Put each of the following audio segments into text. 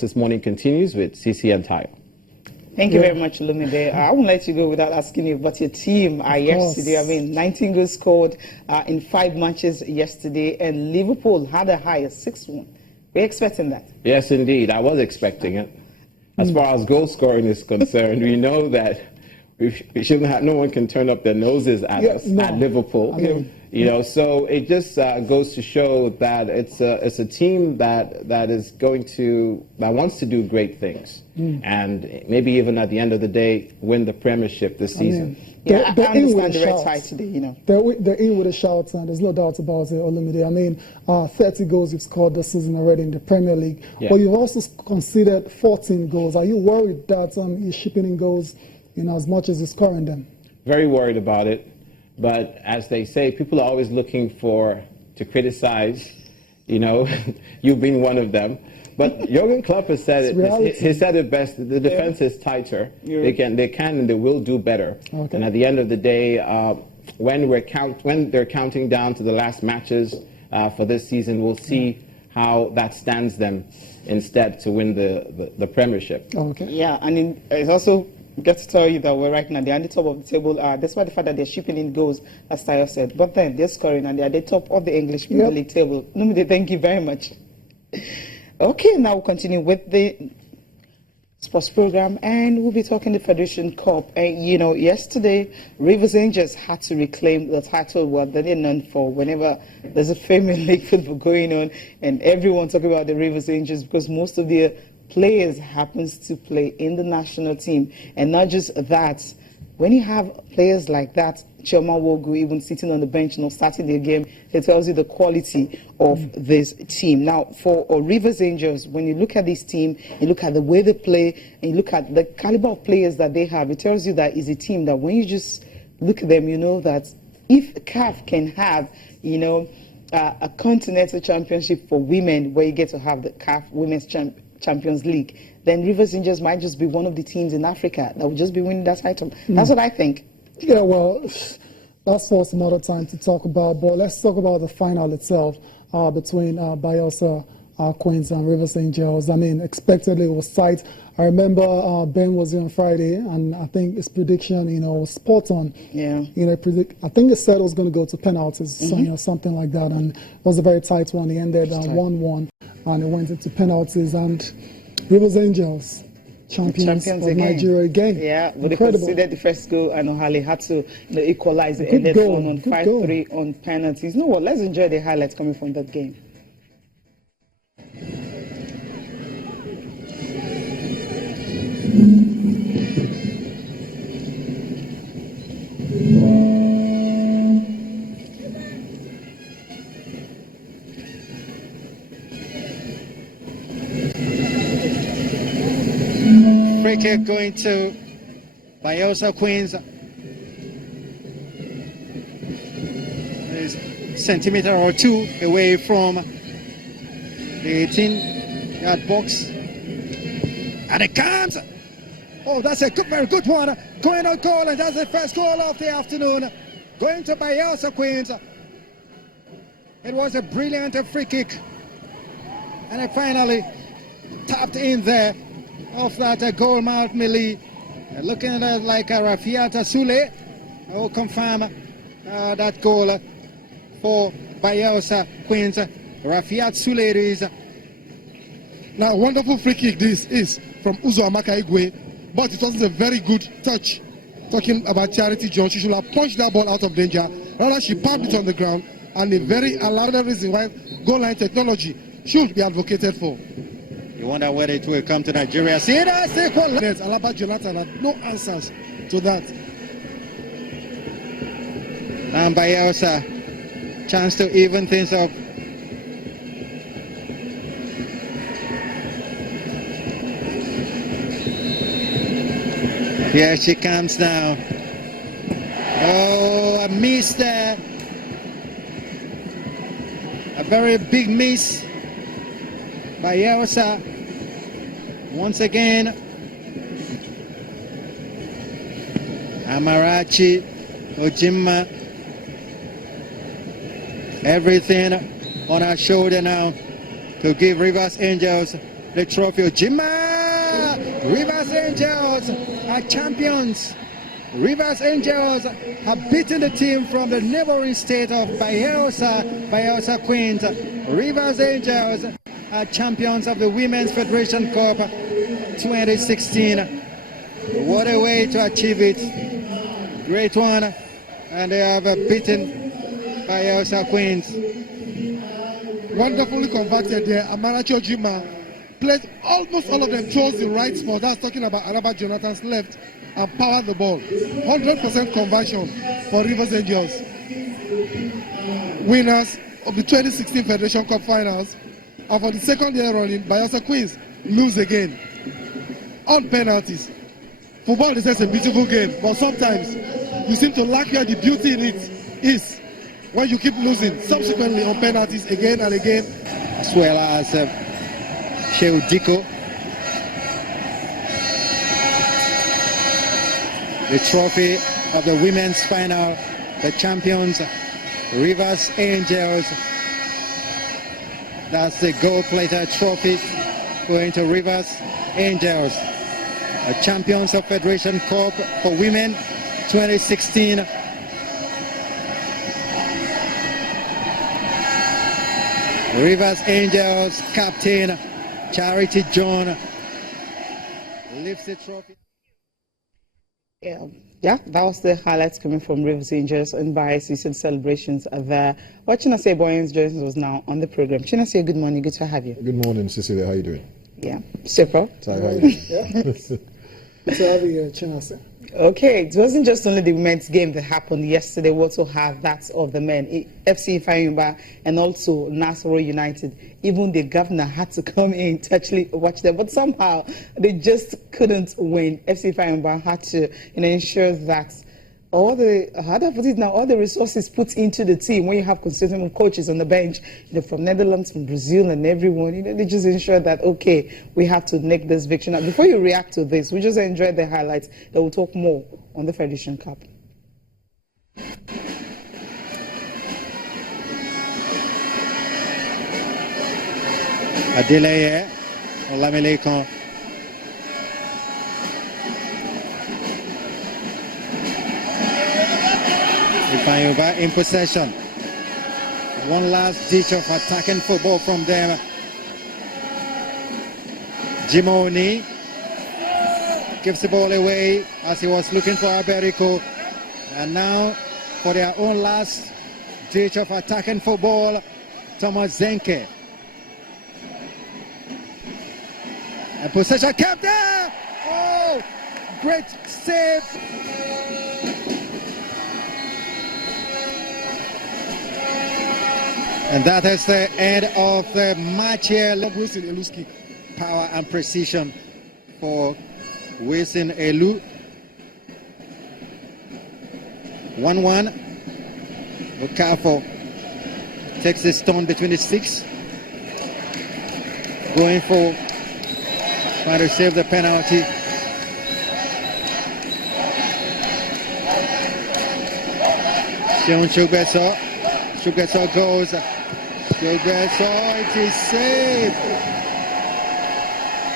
This morning continues with CC and Tayo. Thank you very much, Lumide. I won't let you go without asking you about your team yesterday. I mean, 19 goals scored in 5 matches yesterday, and Liverpool had a high of 6-1. Were you expecting that? Yes, indeed. I was expecting it. As far as goal scoring is concerned, we know that we shouldn't have, no one can turn up their noses at us at Liverpool. So it just goes to show that it's a team that wants to do great things, and maybe even at the end of the day win the Premiership this season. I understand the red side today. They're in with a shout, and there's no doubt about it, Olumide. I mean, 30 goals you've scored this season already in the Premier League, but you've also conceded 14 goals. Are you worried that you're shipping in goals as much as you're scoring them? Very worried about it. But as they say, people are always looking to criticize, you being one of them. But Jurgen Klopp has said it. He said it best. The defense is tighter. They can, and they will do better. Okay. And at the end of the day, when they're counting down to the last matches for this season, we'll see how that stands them instead to win the Premiership. Okay. Yeah, and it's also get to tell you that we're right now they're on the top of the table, despite the fact that they're shipping in goals, as Tayo said. But then they're scoring and they're at the top of the English Premier League table. Numide, thank you very much. Okay, now we'll continue with the sports program, and we'll be talking the Federation Cup. And yesterday Rivers Angels had to reclaim the title what they're known for whenever there's a Premier League football going on, and everyone talking about the Rivers Angels because most of the players happens to play in the national team. And not just that, when you have players like that, Chioma Wogu even sitting on the bench, starting the game, it tells you the quality of this team. Now, for Rivers Angels, when you look at this team, you look at the way they play, and you look at the caliber of players that they have, it tells you that it's a team that when you just look at them, you know that if CAF can have, a continental championship for women, where you get to have the CAF Women's Champions League, then Rivers Angels might just be one of the teams in Africa that will just be winning that title. That's what I think. Yeah, well, that's for some other time to talk about, but let's talk about the final itself between Bayelsa Queens and Rivers Angels. I mean, expectedly it was tight. I remember Ben was here on Friday, and I think his prediction, was spot on. Yeah. I think he said it was going to go to penalties, something like that, and it was a very tight one. He ended 1-1, and it went into penalties, and Rivers Angels, champions of again. Nigeria again. Yeah, but they conceded the first goal, and Ohale had to equalize it, ended on 5-3 on penalties. You know what? Let's enjoy the highlights coming from that game. Free kick going to Bayelsa Queens. Is a centimeter or two away from the 18-yard box. And it comes. Oh, that's a very good one. Going on goal, and that's the first goal of the afternoon. Going to Bayelsa Queens. It was a brilliant free kick. And it finally tapped in there off that goal mouth melee. Looking at it like a Rafiata Sule. I will confirm that goal for Bayelsa Queens. Rafiat Sule it is. Now, wonderful free kick this is from Uzo Amaka Igwe, but it wasn't a very good touch. Talking about Charity Jones, she should have punched that ball out of danger. Rather, she popped it on the ground, and a very alarming reason why goal line technology should be advocated for. You wonder whether it will come to Nigeria. See that? Alaba Jonathan had no answers to that. And Bayelsa, chance to even things up. Here she comes now. Oh, a miss there. A very big miss by Bayelsa. Once again, Amarachi, Ojima, everything on our shoulder now to give Rivers Angels the trophy. Jima! Rivers Angels are champions. Rivers Angels have beaten the team from the neighboring state of Bayelsa Queens. Rivers Angels are champions of the Women's Federation Cup 2016. What a way to achieve it. Great one. And they have beaten Bayelsa Queens. Wonderfully converted there. Amaracho Jima played almost all of them chose the right spot. That's talking about Araba Jonathan's left and powered the ball. 100% conversion for Rivers Angels. Winners of the 2016 Federation Cup Finals. And for the second year running, Bayelsa Queens lose again on penalties. Football is just a beautiful game, but sometimes you seem to lack where the beauty in it is when you keep losing subsequently on penalties again and again. As well as Sheu Diko. The trophy of the women's final, the champions, Rivers Angels. That's the gold-plated trophy going to Rivers Angels. The champions of Federation Cup for Women 2016. Rivers Angels captain Charity John lifts the trophy. Yeah, that was the highlights coming from Rivers Angels and by season celebrations there. What Chinase Boyens joins us now on the program. Chinase, good morning. Good to have you. Good morning, Cecilia. How are you doing? Yeah, super. How are you? Good to have you here, Chinase. Okay, it wasn't just only the women's game that happened yesterday. We also have that of the men, FC Ifeanyi and also Nasarawa United. Even the governor had to come in to actually watch them, but somehow they just couldn't win. FC Ifeanyi had to ensure that all the resources put into the team when you have consistent coaches on the bench, from Netherlands, from Brazil, and everyone, they just ensure that okay, we have to make this victory. Now, before you react to this, we just enjoy the highlights. Then we'll talk more on the Federation Cup. Adeleye Olamilekon. Ifeanyi in possession. One last ditch of attacking football from them. Jimoni gives the ball away as he was looking for Aberico. And now for their own last ditch of attacking football, Thomas Zenke. And possession kept there! Oh! Great save! And that is the end of the match here. Wilson Elu's kick. Power and precision for Wilson Elu. 1-1. Okafo takes the stone between the sticks. Going for trying to save the penalty. Sean Chugbeso. Chugbeso goes. Chugbeso, it is saved.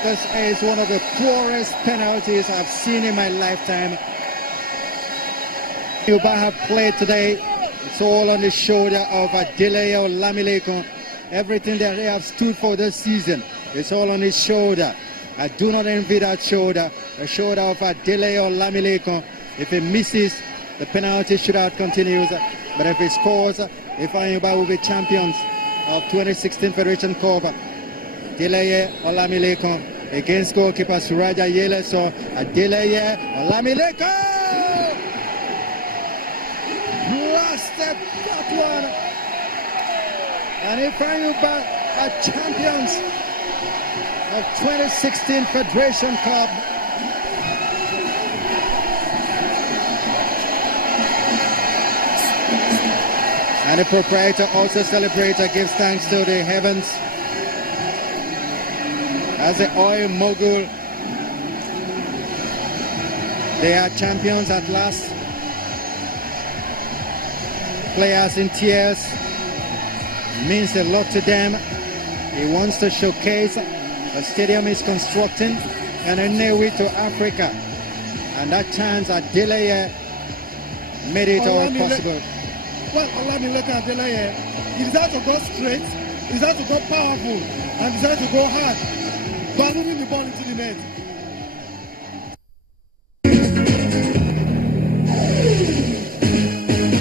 This is one of the poorest penalties I've seen in my lifetime. Yuba have played today. It's all on the shoulder of Adeleye Olamilekon. Everything that they have stood for this season, it's all on his shoulder. I do not envy that shoulder. The shoulder of Adeleye Olamilekon. If he misses, the penalty shootout continues. But if he scores, Ifeanyi will be champions of 2016 Federation Cup. Adeleye Olamilekon against goalkeeper Suraja Yele. So Adeleye Olamilekon blasted that one. And Ifeanyi are champions of 2016 Federation Cup. And the proprietor also celebrates and gives thanks to the heavens as the oil mogul. They are champions at last. Players in tears means a lot to them. He wants to showcase the The stadium is constructing and a new way to Africa. And that chance at Delaya made it all possible. Well, Olamileka Delaya, he decided to go straight, he decided to go powerful, and decided to go hard, ballooning the ball into the net.